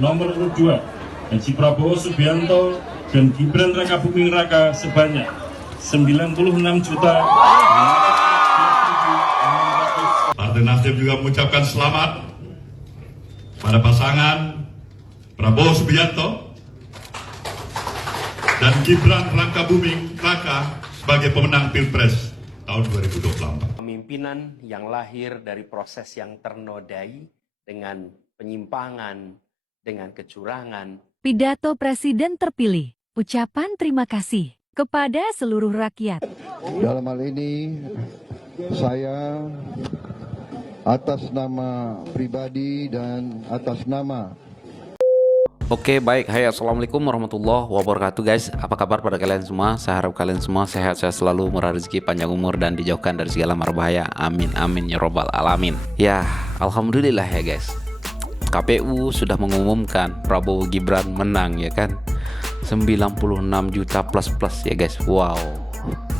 nomor urut 2 Haji Prabowo Subianto dan Gibran Rakabuming Raka sebanyak 96 juta. Partai Nasdem juga mengucapkan selamat pada pasangan Prabowo Subianto dan Gibran Rakabuming Raka sebagai pemenang Pilpres tahun 2024. Pemimpinan yang lahir dari proses yang ternodai dengan penyimpangan, dengan kecurangan. Pidato Presiden terpilih, ucapan terima kasih kepada seluruh rakyat. Dalam hal ini, saya atas nama pribadi dan atas nama. Oke, baik. Hai, assalamualaikum warahmatullahi wabarakatuh, guys. Apa kabar pada kalian semua? Saya harap kalian semua sehat selalu, murah rezeki, panjang umur, dan dijauhkan dari segala mara bahaya. Amin amin ya robbal alamin. Ya, alhamdulillah ya guys. KPU sudah mengumumkan Prabowo Gibran menang, ya kan, 96 juta plus ya guys. Wow,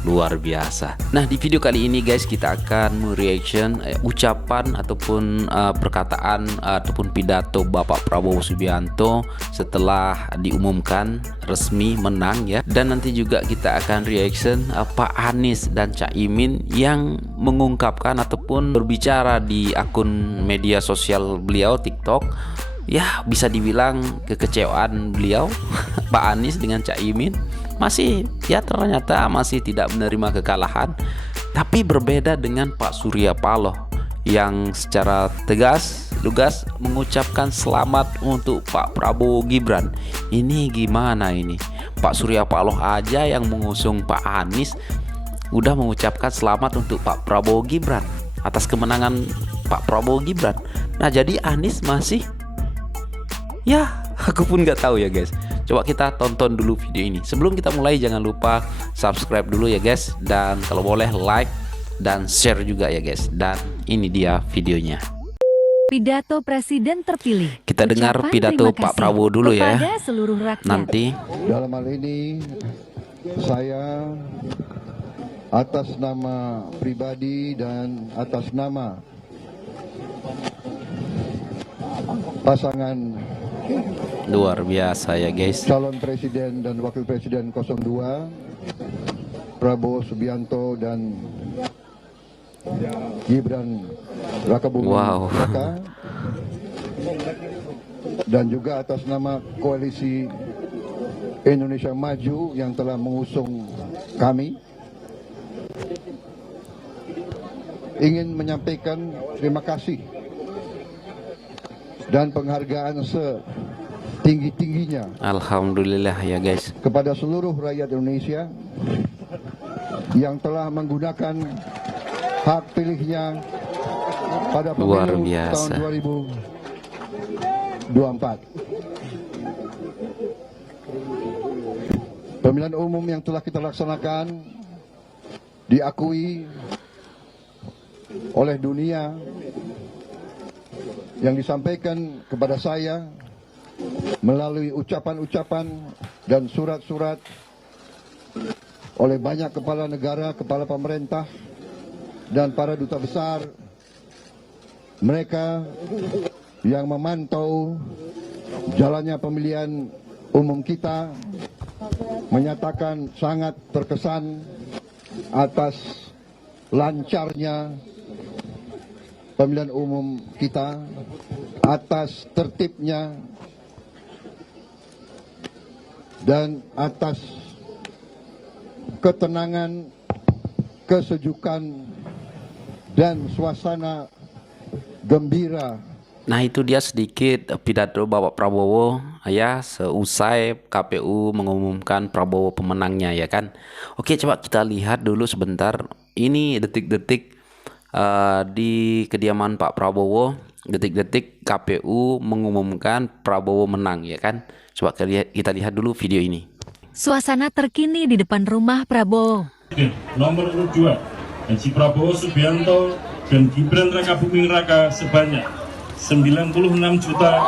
luar biasa. Nah, di video kali ini guys, kita akan mereaction ucapan ataupun perkataan ataupun pidato Bapak Prabowo Subianto setelah diumumkan resmi menang, ya. Dan nanti juga kita akan reaction Pak Anies dan Caimin yang mengungkapkan ataupun berbicara di akun media sosial beliau TikTok. Ya, bisa dibilang kekecewaan beliau Pak Anies dengan Caimin masih, ya, ternyata masih tidak menerima kekalahan. Tapi berbeda dengan Pak Surya Paloh yang secara tegas, lugas mengucapkan selamat untuk Pak Prabowo Gibran. Ini gimana ini? Pak Surya Paloh aja yang mengusung Pak Anies udah mengucapkan selamat untuk Pak Prabowo Gibran atas kemenangan Pak Prabowo Gibran. Nah, jadi Anies masih, ya, aku pun nggak tahu ya guys. Coba kita tonton dulu video ini. Sebelum kita mulai, jangan lupa subscribe dulu ya guys. Dan kalau boleh like dan share juga ya guys. Dan ini dia videonya. Pidato Presiden terpilih. Kita dengar pidato Pak Prabowo dulu ya. Seluruh rakyat. Nanti. Dalam hal ini, saya atas nama pribadi dan atas nama pasangan Luar biasa ya guys. calon presiden dan wakil presiden 02 Prabowo Subianto dan Gibran Rakabuming Raka, dan juga atas nama koalisi Indonesia Maju yang telah mengusung kami, ingin menyampaikan terima kasih dan penghargaan setinggi-tingginya Alhamdulillah ya guys kepada seluruh rakyat Indonesia yang telah menggunakan hak pilihnya pada luar pemilu biasa tahun 2024. Pemilihan umum yang telah kita laksanakan diakui oleh dunia, yang disampaikan kepada saya melalui ucapan-ucapan dan surat-surat oleh banyak kepala negara, kepala pemerintah, dan para duta besar. Mereka yang memantau jalannya pemilihan umum kita menyatakan sangat terkesan atas lancarnya pemilihan umum kita, atas tertibnya, dan atas ketenangan, kesejukan, dan suasana gembira. Nah, itu dia sedikit pidato Bapak Prabowo ya seusai KPU mengumumkan Prabowo pemenangnya, ya kan. Oke, coba kita lihat dulu sebentar. Ini detik-detik di kediaman Pak Prabowo, detik-detik KPU mengumumkan Prabowo menang, ya kan. Coba kita lihat dulu video ini. Suasana terkini di depan rumah Prabowo. Nomor urut 2 Haji Prabowo Subianto dan Gibran Rakabuming Raka sebanyak 96 juta.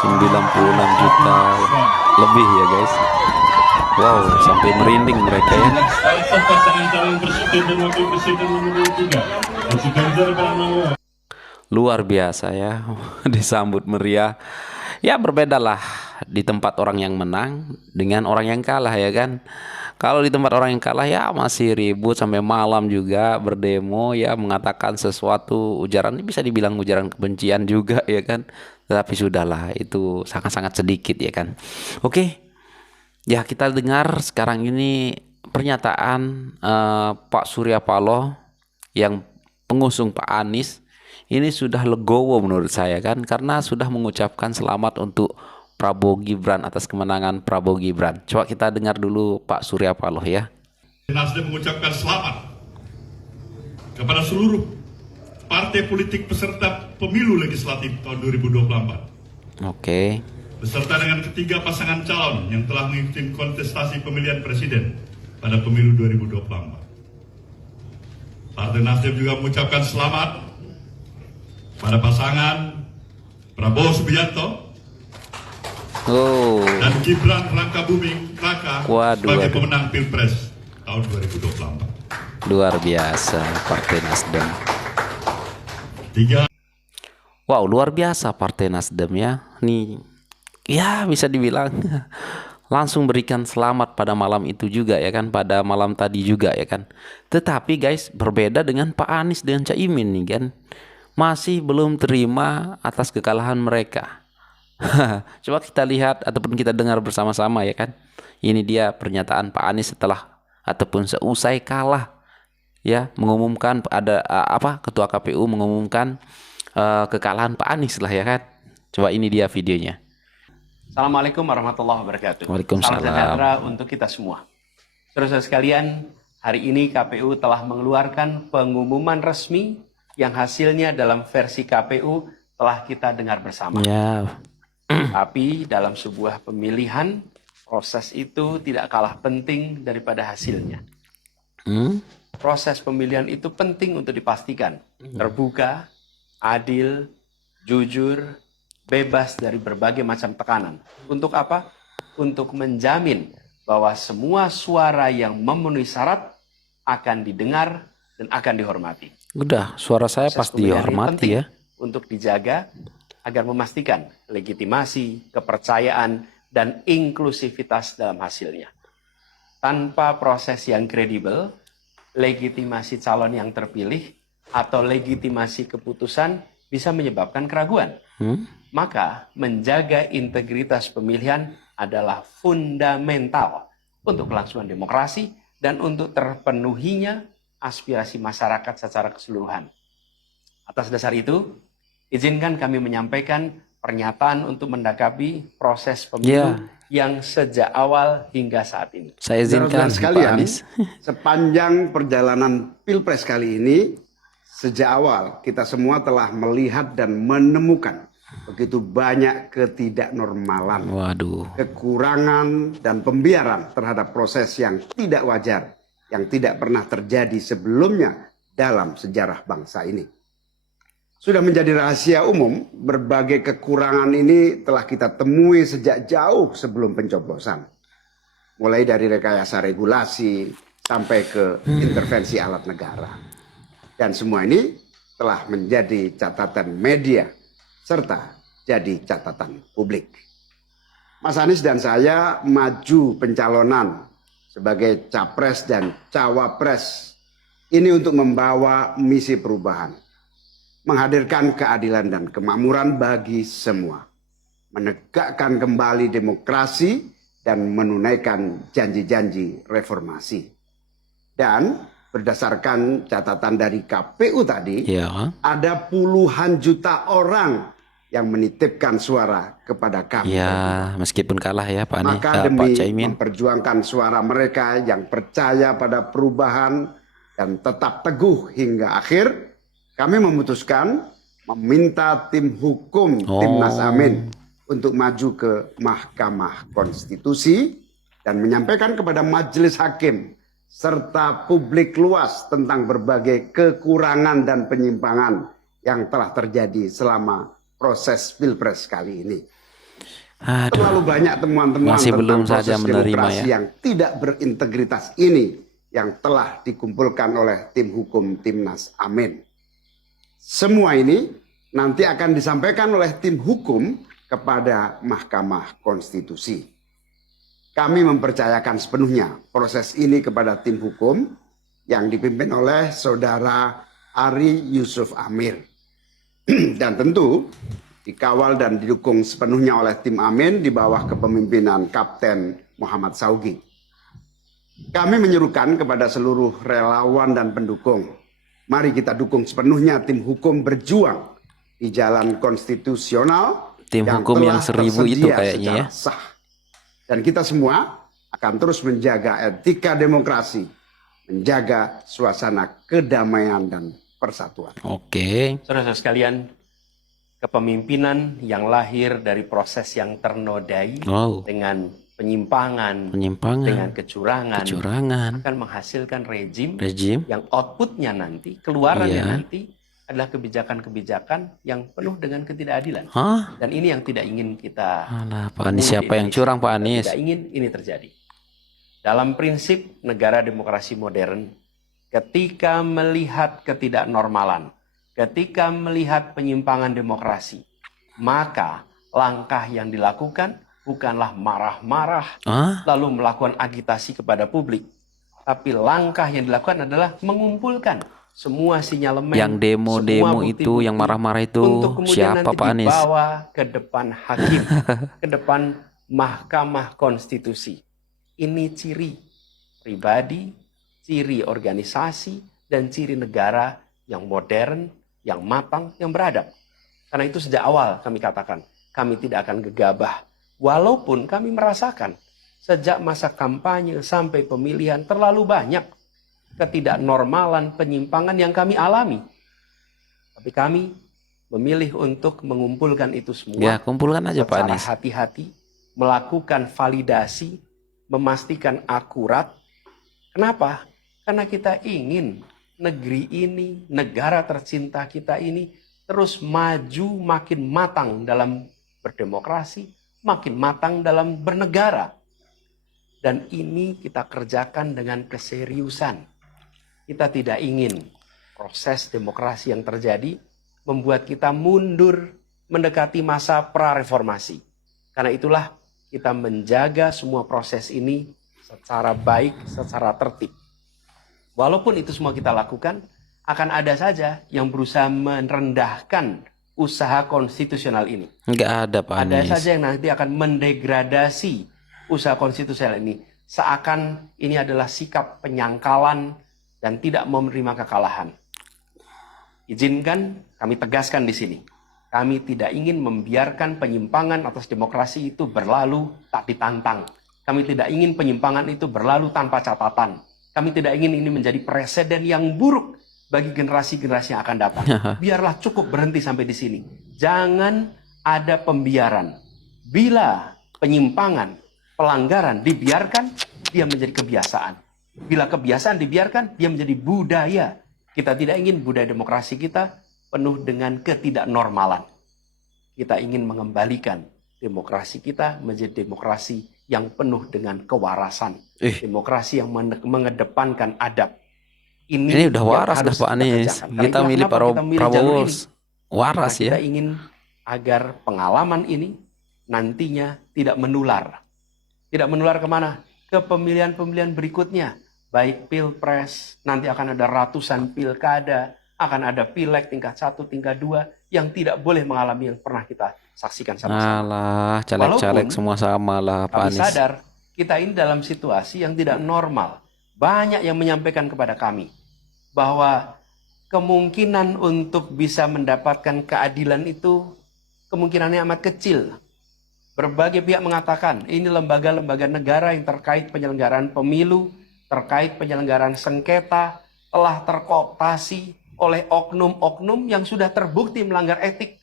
96 juta lebih ya guys. Wow, sampai merinding mereka ya. Pasangan calon presiden dan wakil presiden nomor 3 Haji Ganjar Pranowo. luar biasa ya. Disambut meriah. Ya berbedalah di tempat orang yang menang dengan orang yang kalah ya kan. Kalau di tempat orang yang kalah ya masih ribut sampai malam juga berdemo ya, mengatakan sesuatu ujaran, bisa dibilang ujaran kebencian juga ya kan. Tetapi sudahlah, itu sangat-sangat sedikit ya kan. Oke. Ya kita dengar sekarang ini pernyataan Pak Surya Paloh yang pengusung Pak Anies. Ini sudah legowo menurut saya kan, karena sudah mengucapkan selamat untuk Prabowo Gibran atas kemenangan Prabowo Gibran. Coba kita dengar dulu Pak Surya Paloh ya. Nasdem mengucapkan selamat kepada seluruh partai politik peserta pemilu legislatif tahun 2024. Oke. Beserta dengan ketiga pasangan calon yang telah mengikuti kontestasi pemilihan presiden pada pemilu 2024. Partai Nasdem juga mengucapkan selamat pada pasangan Prabowo Subianto dan Gibran Rakabuming Raka sebagai pemenang Pilpres tahun 2024. Luar biasa Partai Nasdem. Wow, luar biasa Partai Nasdem ya. Nih, ya bisa dibilang langsung berikan selamat pada malam itu juga ya kan, pada malam tadi juga ya kan. Tetapi guys, berbeda dengan Pak Anies dan Caimin nih kan, masih belum terima atas kekalahan mereka. Coba kita lihat ataupun kita dengar bersama-sama ya kan. Ini dia pernyataan Pak Anies setelah ataupun seusai kalah ya, mengumumkan ada Ketua KPU mengumumkan kekalahan Pak Anies lah ya kan. Coba ini dia videonya. Assalamualaikum warahmatullahi wabarakatuh. Waalaikumsalam. Salam sejahtera untuk kita semua. Saudara sekalian, hari ini KPU telah mengeluarkan pengumuman resmi yang hasilnya dalam versi KPU telah kita dengar bersama. Ya. Tapi dalam sebuah pemilihan, proses itu tidak kalah penting daripada hasilnya. Proses pemilihan itu penting untuk dipastikan terbuka, adil, jujur, bebas dari berbagai macam tekanan. Untuk apa? Untuk menjamin bahwa semua suara yang memenuhi syarat akan didengar dan akan dihormati. Udah, suara saya Proses pasti dihormati ya. Untuk dijaga agar memastikan legitimasi, kepercayaan, dan inklusivitas dalam hasilnya. Tanpa proses yang kredibel, legitimasi calon yang terpilih atau legitimasi keputusan bisa menyebabkan keraguan. Maka menjaga integritas pemilihan adalah fundamental untuk kelangsungan demokrasi dan untuk terpenuhinya aspirasi masyarakat secara keseluruhan. Atas dasar itu, izinkan kami menyampaikan pernyataan untuk mendakapi proses pemilu yang sejak awal hingga saat ini. Saya izinkan sekalian, Pak Anies. sepanjang perjalanan Pilpres kali ini, sejak awal kita semua telah melihat dan menemukan begitu banyak ketidaknormalan, kekurangan dan pembiaran terhadap proses yang tidak wajar, yang tidak pernah terjadi sebelumnya dalam sejarah bangsa ini. Sudah menjadi rahasia umum, berbagai kekurangan ini telah kita temui sejak jauh sebelum pencoblosan. Mulai dari rekayasa regulasi sampai ke intervensi alat negara. Dan semua ini telah menjadi catatan media serta jadi catatan publik. Mas Anies dan saya maju pencalonan sebagai capres dan cawapres ini untuk membawa misi perubahan, menghadirkan keadilan dan kemakmuran bagi semua, menegakkan kembali demokrasi dan menunaikan janji-janji reformasi. Dan berdasarkan catatan dari KPU tadi, ada puluhan juta orang yang menitipkan suara kepada kami. Ya, meskipun kalah ya Pak Anies. Maka demi memperjuangkan suara mereka yang percaya pada perubahan dan tetap teguh hingga akhir, kami memutuskan meminta tim hukum Timnas Amin untuk maju ke Mahkamah Konstitusi dan menyampaikan kepada majelis hakim serta publik luas tentang berbagai kekurangan dan penyimpangan yang telah terjadi selama proses Pilpres kali ini. Terlalu banyak temuan-temuan tentang proses demokrasi yang tidak berintegritas ini yang telah dikumpulkan oleh tim hukum Timnas Amin. Semua ini nanti akan disampaikan oleh tim hukum kepada Mahkamah Konstitusi. Kami mempercayakan sepenuhnya proses ini kepada tim hukum yang dipimpin oleh Saudara Ari Yusuf Amir. Dan tentu dikawal dan didukung sepenuhnya oleh tim Amin di bawah kepemimpinan Kapten Muhammad Saugi. Kami menyerukan kepada seluruh relawan dan pendukung, mari kita dukung sepenuhnya tim hukum berjuang di jalan konstitusional Tim hukum yang 1000 itu kayaknya ya. Sah. Dan kita semua akan terus menjaga etika demokrasi, menjaga suasana kedamaian dan persatuan. Oke. Saudara-saudara sekalian, kepemimpinan yang lahir dari proses yang ternodai dengan penyimpangan, dengan kecurangan akan menghasilkan rejim yang outputnya nanti, keluarannya nanti adalah kebijakan-kebijakan yang penuh dengan ketidakadilan. Dan ini yang tidak ingin kita. Pak Anies, siapa yang curang Pak Anies? Tidak ingin ini terjadi. Dalam prinsip negara demokrasi modern, ketika melihat ketidaknormalan, ketika melihat penyimpangan demokrasi, maka langkah yang dilakukan bukanlah marah-marah lalu melakukan agitasi kepada publik, tapi langkah yang dilakukan adalah mengumpulkan semua sinyalemen, yang demo-demo itu, yang marah-marah itu, untuk kemudian siapa nanti Pak Anies? Dibawa ke depan hakim, ke depan Mahkamah Konstitusi. Ini ciri pribadi, ciri organisasi, dan ciri negara yang modern, yang matang, yang beradab. Karena itu sejak awal kami katakan, kami tidak akan gegabah. Walaupun kami merasakan sejak masa kampanye sampai pemilihan terlalu banyak ketidaknormalan, penyimpangan yang kami alami. Tapi kami memilih untuk mengumpulkan itu semua. Ya, kumpulkan aja Pak Anies. Secara hati-hati, melakukan validasi, memastikan akurat. Kenapa? Karena kita ingin negeri ini, negara tercinta kita ini terus maju, makin matang dalam berdemokrasi, makin matang dalam bernegara. Dan ini kita kerjakan dengan keseriusan. Kita tidak ingin proses demokrasi yang terjadi membuat kita mundur mendekati masa prareformasi. Karena itulah kita menjaga semua proses ini secara baik, secara tertib. Walaupun itu semua kita lakukan, akan ada saja yang berusaha merendahkan usaha konstitusional ini. Enggak ada Pak Anies. Ada saja yang nanti akan mendegradasi usaha konstitusional ini. Seakan ini adalah sikap penyangkalan dan tidak mau menerima kekalahan. Izinkan kami tegaskan di sini. Kami tidak ingin membiarkan penyimpangan atas demokrasi itu berlalu tak ditantang. Kami tidak ingin penyimpangan itu berlalu tanpa catatan. Kami tidak ingin ini menjadi presiden yang buruk bagi generasi-generasi yang akan datang. Biarlah cukup berhenti sampai di sini. Jangan ada pembiaran. Bila penyimpangan, pelanggaran dibiarkan, dia menjadi kebiasaan. Bila kebiasaan dibiarkan, dia menjadi budaya. Kita tidak ingin budaya demokrasi kita penuh dengan ketidaknormalan. Kita ingin mengembalikan demokrasi kita menjadi demokrasi yang penuh dengan kewarasan. Demokrasi yang mengedepankan adab. Ini udah waras dah Pak Anies. Kita milih Prabowo waras ya. Kita ingin agar pengalaman ini nantinya tidak menular. Tidak menular kemana? Ke pemilihan-pemilihan berikutnya. Baik pilpres, nanti akan ada ratusan pilkada, akan ada pileg tingkat 1, tingkat 2, yang tidak boleh mengalami yang pernah kita saksikan sama-sama. Alah, caleg-caleg semua sama lah Pak Anies. Kami sadar, kita ini dalam situasi yang tidak normal. Banyak yang menyampaikan kepada kami, bahwa kemungkinan untuk bisa mendapatkan keadilan itu, kemungkinannya amat kecil. Berbagai pihak mengatakan, ini lembaga-lembaga negara yang terkait penyelenggaraan pemilu, terkait penyelenggaraan sengketa, telah terkooptasi oleh oknum-oknum yang sudah terbukti melanggar etik.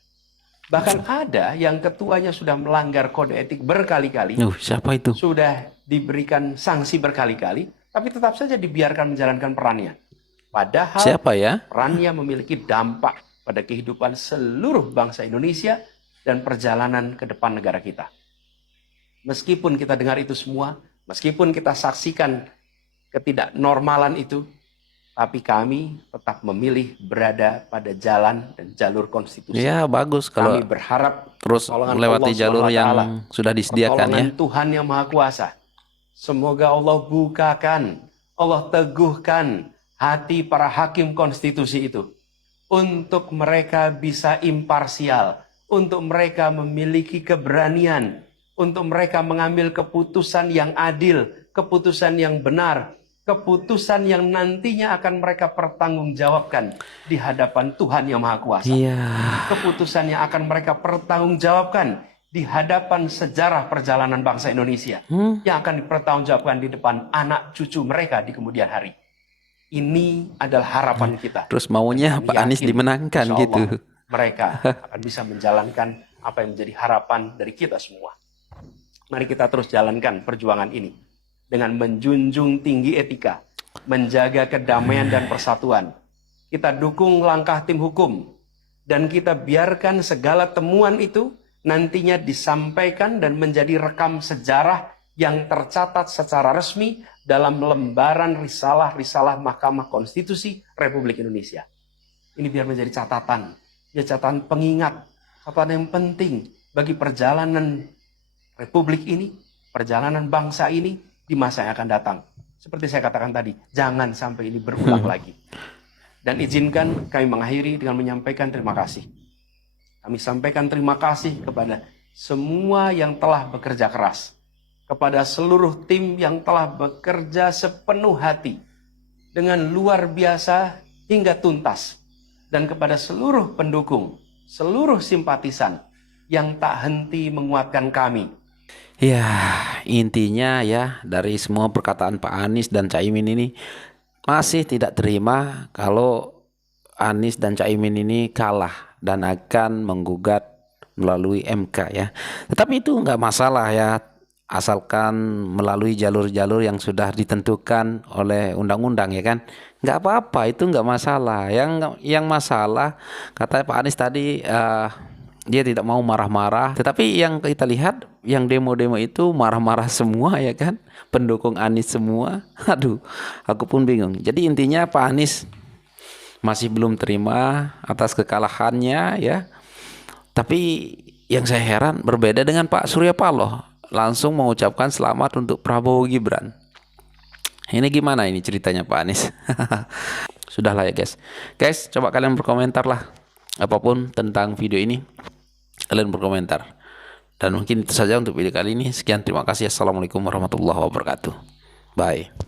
Bahkan ada yang ketuanya sudah melanggar kode etik berkali-kali. Siapa itu? Sudah diberikan sanksi berkali-kali, tapi tetap saja dibiarkan menjalankan perannya. Padahal siapa ya? Perannya memiliki dampak pada kehidupan seluruh bangsa Indonesia dan perjalanan ke depan negara kita. Meskipun kita dengar itu semua, meskipun kita saksikan ketidaknormalan itu, Tapi kami tetap memilih berada pada jalan dan jalur konstitusi. Ya, bagus kalau kami berharap terus melewati jalur yang sudah disediakan ya. Tuhan yang Maha Kuasa. Semoga Allah bukakan, Allah teguhkan hati para hakim konstitusi itu. Untuk mereka bisa imparsial. Untuk mereka memiliki keberanian. Untuk mereka mengambil keputusan yang adil. Keputusan yang benar. Keputusan yang nantinya akan mereka pertanggungjawabkan di hadapan Tuhan yang Maha Kuasa. Keputusan yang akan mereka pertanggungjawabkan di hadapan sejarah perjalanan bangsa Indonesia. Yang akan dipertanggungjawabkan di depan anak cucu mereka di kemudian hari. Ini adalah harapan kita. Terus maunya Pak Anies dimenangkan gitu. Mereka akan bisa menjalankan apa yang menjadi harapan dari kita semua. Mari kita terus jalankan perjuangan ini. Dengan menjunjung tinggi etika, menjaga kedamaian dan persatuan. Kita dukung langkah tim hukum, dan kita biarkan segala temuan itu nantinya disampaikan dan menjadi rekam sejarah yang tercatat secara resmi dalam lembaran risalah-risalah Mahkamah Konstitusi Republik Indonesia. Ini biar menjadi catatan, ya catatan pengingat, catatan yang penting bagi perjalanan Republik ini, perjalanan bangsa ini, di masa yang akan datang. Seperti saya katakan tadi, jangan sampai ini berulang lagi. Dan izinkan kami mengakhiri dengan menyampaikan terima kasih. Kami sampaikan terima kasih kepada semua yang telah bekerja keras. Kepada seluruh tim yang telah bekerja sepenuh hati. Dengan luar biasa hingga tuntas. Dan kepada seluruh pendukung, seluruh simpatisan yang tak henti menguatkan kami. Ya, intinya ya dari semua perkataan Pak Anies dan Caimin ini masih tidak terima kalau Anies dan Caimin ini kalah dan akan menggugat melalui MK ya. Tetapi itu nggak masalah ya, asalkan melalui jalur-jalur yang sudah ditentukan oleh undang-undang ya kan. Nggak apa-apa, itu nggak masalah. Yang masalah kata Pak Anies tadi dia tidak mau marah-marah, tetapi yang kita lihat yang demo-demo itu marah-marah semua ya kan, pendukung Anies semua. Aduh, aku pun bingung. Jadi intinya Pak Anies masih belum terima atas kekalahannya ya. Tapi yang saya heran berbeda dengan Pak Surya Paloh, langsung mengucapkan selamat untuk Prabowo Gibran. Ini gimana ini ceritanya Pak Anies? Sudahlah ya guys. Guys, coba kalian berkomentar lah apapun tentang video ini. Kalian berkomentar. Dan mungkin itu saja untuk video kali ini. Sekian, terima kasih. Assalamualaikum warahmatullahi wabarakatuh. Bye.